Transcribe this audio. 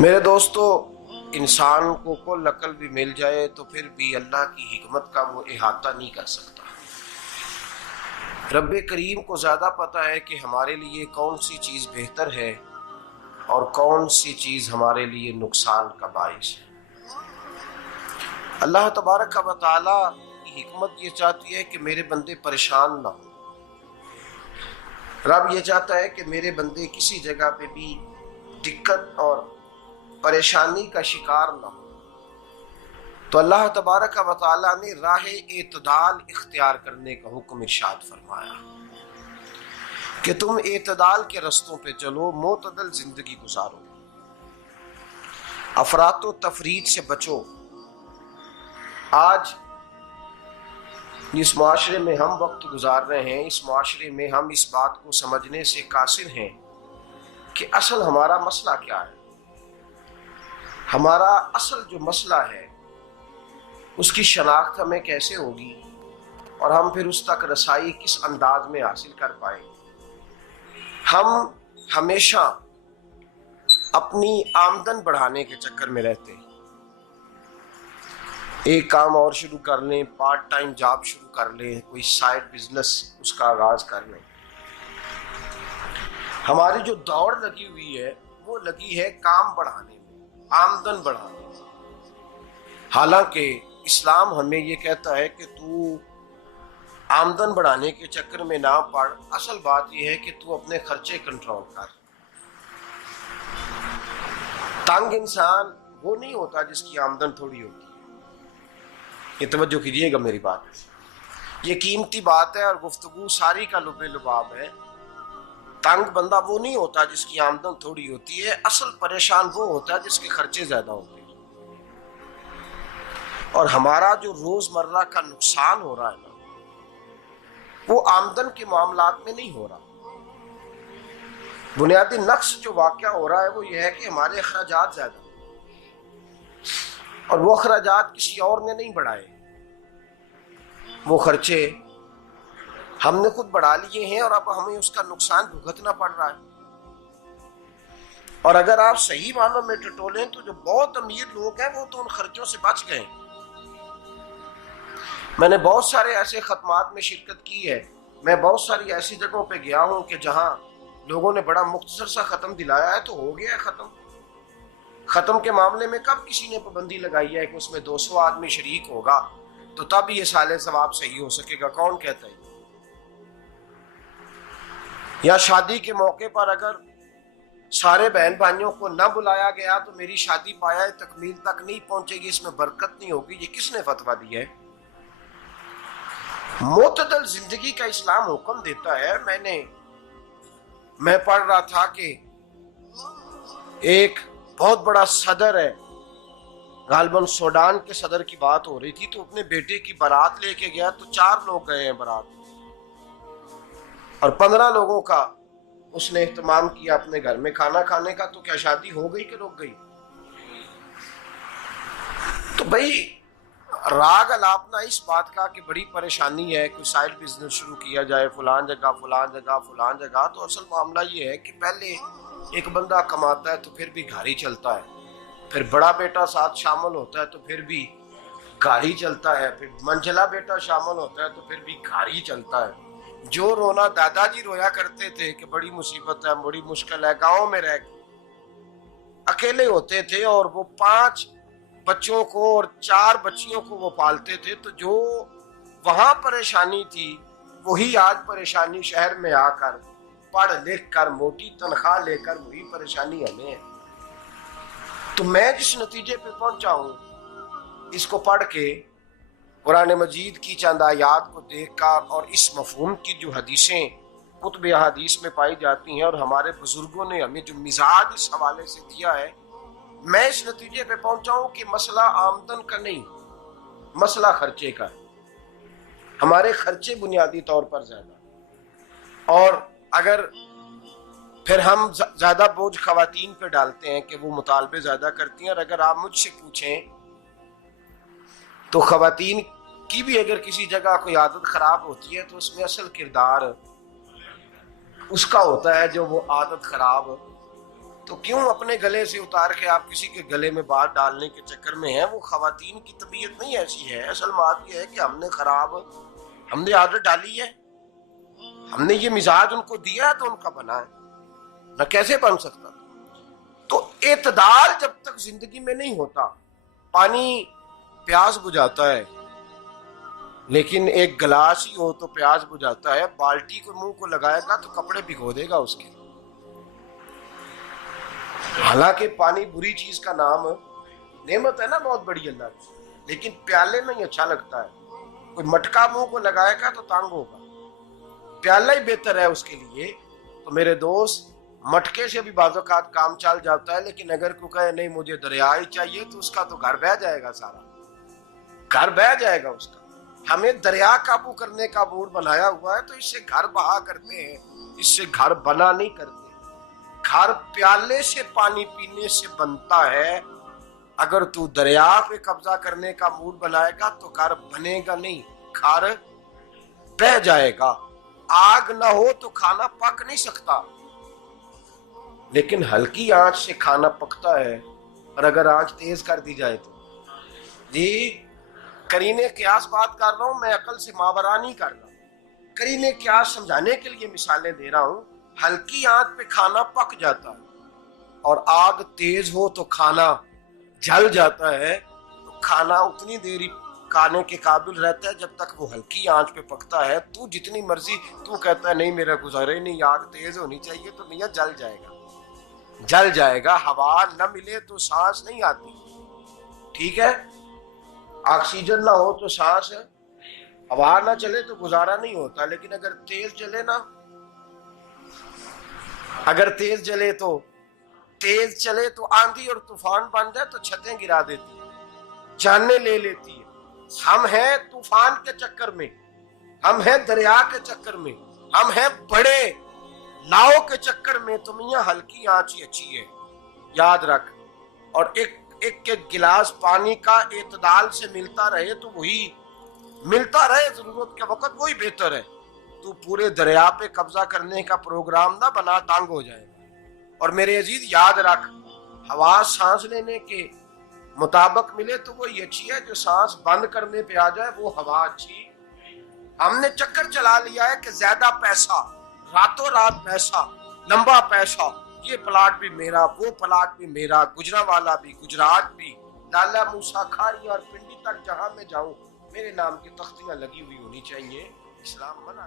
میرے دوستو، انسان کو کل عقل بھی مل جائے تو پھر بھی اللہ کی حکمت کا وہ احاطہ نہیں کر سکتا۔ رب کریم کو زیادہ پتہ ہے کہ ہمارے لیے کون سی چیز بہتر ہے اور کون سی چیز ہمارے لیے نقصان کا باعث ہے۔ اللہ تبارک و تعالی کی حکمت یہ چاہتی ہے کہ میرے بندے پریشان نہ ہوں۔ رب یہ چاہتا ہے کہ میرے بندے کسی جگہ پہ بھی دقت اور پریشانی کا شکار نہ ہو، تو اللہ تبارک و تعالی نے راہ اعتدال اختیار کرنے کا حکم ارشاد فرمایا کہ تم اعتدال کے رستوں پہ چلو، معتدل زندگی گزارو، افراط و تفریط سے بچو۔ آج جس معاشرے میں ہم وقت گزار رہے ہیں، اس معاشرے میں ہم اس بات کو سمجھنے سے قاصر ہیں کہ اصل ہمارا مسئلہ کیا ہے۔ ہمارا اصل جو مسئلہ ہے اس کی شناخت ہمیں کیسے ہوگی اور ہم پھر اس تک رسائی کس انداز میں حاصل کر پائیں۔ ہم ہمیشہ اپنی آمدن بڑھانے کے چکر میں رہتے ہیں، ایک کام اور شروع کر لیں، پارٹ ٹائم جاب شروع کر لیں، کوئی سائیڈ بزنس اس کا آغاز کر لیں۔ ہماری جو دوڑ لگی ہوئی ہے وہ لگی ہے کام بڑھانے میں، آمدن بڑھانے میں، حالانکہ اسلام ہمیں یہ کہتا ہے کہ تو آمدن بڑھانے کے چکر میں نہ پڑ، اصل بات یہ ہے کہ تو اپنے خرچے کنٹرول کر۔ تنگ انسان وہ نہیں ہوتا جس کی آمدن تھوڑی ہوتی ہے، یہ توجہ کیجیے گا میری بات، یہ قیمتی بات ہے اور گفتگو ساری کا لب لباب ہے۔ تنگ بندہ وہ نہیں ہوتا جس کی آمدن تھوڑی ہوتی ہے، اصل پریشان وہ ہوتا ہے جس کے خرچے زیادہ ہوتے ہیں۔ اور ہمارا جو روزمرہ کا نقصان ہو رہا ہے نا، وہ آمدن کے معاملات میں نہیں ہو رہا۔ بنیادی نقص جو واقعہ ہو رہا ہے وہ یہ ہے کہ ہمارے اخراجات زیادہ ہیں، اور وہ اخراجات کسی اور نے نہیں بڑھائے، وہ خرچے ہم نے خود بڑھا لیے ہیں اور اب ہمیں اس کا نقصان بھگتنا پڑ رہا ہے۔ اور اگر آپ صحیح معنوں میں ٹٹولیں تو جو بہت امیر لوگ ہیں وہ تو ان خرچوں سے بچ گئے۔ میں نے بہت سارے ایسے ختمات میں شرکت کی ہے، میں بہت ساری ایسی جگہوں پہ گیا ہوں کہ جہاں لوگوں نے بڑا مختصر سا ختم دلایا ہے تو ہو گیا ہے ختم۔ ختم کے معاملے میں کب کسی نے پابندی لگائی ہے کہ اس میں 200 آدمی شریک ہوگا تو تب یہ سال ثواب صحیح ہو سکے گا؟ کون کہتا ہے؟ یا شادی کے موقع پر اگر سارے بہن بھائیوں کو نہ بلایا گیا تو میری شادی پایہ تکمیل تک نہیں پہنچے گی، اس میں برکت نہیں ہوگی، یہ کس نے فتویٰ دیا ہے؟ معتدل زندگی کا اسلام حکم دیتا ہے۔ میں پڑھ رہا تھا کہ ایک بہت بڑا صدر ہے، غالباً سوڈان کے صدر کی بات ہو رہی تھی، تو اپنے بیٹے کی بارات لے کے گیا تو 4 لوگ گئے ہیں بارات، اور 15 لوگوں کا اس نے اہتمام کیا اپنے گھر میں کھانا کھانے کا۔ تو کیا شادی ہو گئی کہ رک گئی؟ تو بھائی راگ الاپنا اس بات کا کہ بڑی پریشانی ہے، کوئی سائیڈ بزنس شروع کیا جائے فلان جگہ فلان جگہ فلان جگہ، تو اصل معاملہ یہ ہے کہ پہلے ایک بندہ کماتا ہے تو پھر بھی گھر ہی چلتا ہے، پھر بڑا بیٹا ساتھ شامل ہوتا ہے تو پھر بھی گھر ہی چلتا ہے، پھر منجلا بیٹا شامل ہوتا ہے تو پھر بھی گھر ہی چلتا ہے۔ جو رونا دادا جی رویا کرتے تھے کہ بڑی مصیبت ہے، بڑی مشکل ہے، گاؤں میں رہ اکیلے ہوتے تھے اور وہ 5 بچوں کو اور 4 بچیوں کو وہ پالتے تھے، تو جو وہاں پریشانی تھی وہی آج پریشانی شہر میں آ کر پڑھ لکھ کر موٹی تنخواہ لے کر وہی پریشانی ہمیں ہے۔ تو میں جس نتیجے پہ پہنچا ہوں اس کو پڑھ کے، قرآن مجید کی چند آیات کو دیکھ کر اور اس مفہوم کی جو حدیثیں کتب احادیث میں پائی جاتی ہیں اور ہمارے بزرگوں نے ہمیں جو مزاج اس حوالے سے دیا ہے، میں اس نتیجے پہ پہنچا ہوں کہ مسئلہ آمدن کا نہیں، مسئلہ خرچے کا ہے۔ ہمارے خرچے بنیادی طور پر زیادہ، اور اگر پھر ہم زیادہ بوجھ خواتین پہ ڈالتے ہیں کہ وہ مطالبے زیادہ کرتی ہیں، اور اگر آپ مجھ سے پوچھیں تو خواتین کی بھی اگر کسی جگہ کوئی عادت خراب ہوتی ہے تو اس میں اصل کردار اس کا ہوتا ہے جو وہ عادت خراب تو کیوں اپنے گلے سے اتار کے آپ کسی کے گلے میں بات ڈالنے کے چکر میں ہیں؟ وہ خواتین کی طبیعت نہیں ایسی ہے. اصل بات یہ ہے کہ ہم نے عادت ڈالی ہے، ہم نے یہ مزاج ان کو دیا ہے تو ان کا بنا ہے، نہ کیسے بن سکتا. تو اعتدال جب تک زندگی میں نہیں ہوتا، پانی پیاس بجھاتا ہے لیکن ایک گلاس ہی ہو تو پیاس بجھاتا ہے، بالٹی کو منہ کو لگائے گا تو کپڑے بھگو دے گا اس کے. حالانکہ پانی بری چیز کا نام نعمت ہے نا بہت بڑی اللہ کی، لیکن پیالے میں ہی اچھا لگتا ہے. کوئی مٹکا منہ کو لگائے گا تو تانگ ہوگا، پیالہ ہی بہتر ہے اس کے لیے. تو میرے دوست، مٹکے سے بھی بعض اوقات کام چل جاتا ہے، لیکن اگر کوئی کہے نہیں مجھے دریا ہی چاہیے تو اس کا تو گھر بہ جائے گا، سارا گھر بہ جائے گا اس کا. ہمیں دریا قابو کرنے کا موڈ بنایا ہوا ہے تو اس سے گھر بہا کرتے ہیں، اس سے گھر بنا نہیں کرتے. گھر پیالے سے پانی پینے سے بنتا ہے. اگر تو دریا پہ قبضہ کرنے کا موڈ بنائے گا تو گھر بنے گا نہیں، گھر بہ جائے گا. آگ نہ ہو تو کھانا پک نہیں سکتا، لیکن ہلکی آنچ سے کھانا پکتا ہے. اور اگر آنچ تیز کر دی جائے تو جی قرینے قیاس بات کر رہا ہوں، میں عقل سے ماورا نہیں کر رہا. قرینے قیاس سمجھانے کے لیے مثالیں دے رہا ہوں. ہلکی آنچ پہ کھانا پک جاتا ہے اور آگ تیز ہو تو کھانا جل جاتا ہے. تو کھانا اتنی دیر کھانے کے قابل رہتا ہے جب تک وہ ہلکی آنچ پہ پکتا ہے. تو جتنی مرضی تو کہتا ہے نہیں میرا گزارا ہی نہیں، آگ تیز ہونی چاہیے، تو میاں جل جائے گا، جل جائے گا. ہوا نہ ملے تو سانس نہیں آتی، ٹھیک ہے؟ آکسیجن نہ ہو تو سانس ہے، ہوا نہ چلے تو گزارا نہیں ہوتا. لیکن اگر تیز جلے نا، اگر تیز جلے تو تیز چلے تو آندھی اور طوفان بن جائے تو چھتیں گرا دیتی ہے، جانیں لے لیتی ہے. ہم ہیں طوفان کے چکر میں، ہم ہیں دریا کے چکر میں، ہم ہیں بڑے ناؤ کے چکر میں. تو میاں ہلکی آنچ ہی اچھی ہے، یاد رکھ. اور ایک گلاس پانی کا اعتدال سے ملتا رہے تو وہی ملتا رہے، ضرورت کے وقت وہی بہتر ہے. تو پورے دریا پہ قبضہ کرنے کا پروگرام نہ بنا، تانگ ہو جائے گا. اور میرے عزیز یاد رکھ، ہوا سانس لینے کے مطابق ملے تو وہی اچھی ہے، جو سانس بند کرنے پہ آ جائے وہ ہوا اچھی. ہم نے چکر چلا لیا ہے کہ زیادہ پیسہ، راتوں رات پیسہ، لمبا پیسہ، یہ پلاٹ بھی میرا، وہ پلاٹ بھی میرا، گجرانوالا بھی، گجرات بھی، لالا موسیٰ کھاری اور پنڈی تک جہاں میں جاؤں میرے نام کی تختیاں لگی ہوئی ہونی چاہیے. اسلام منع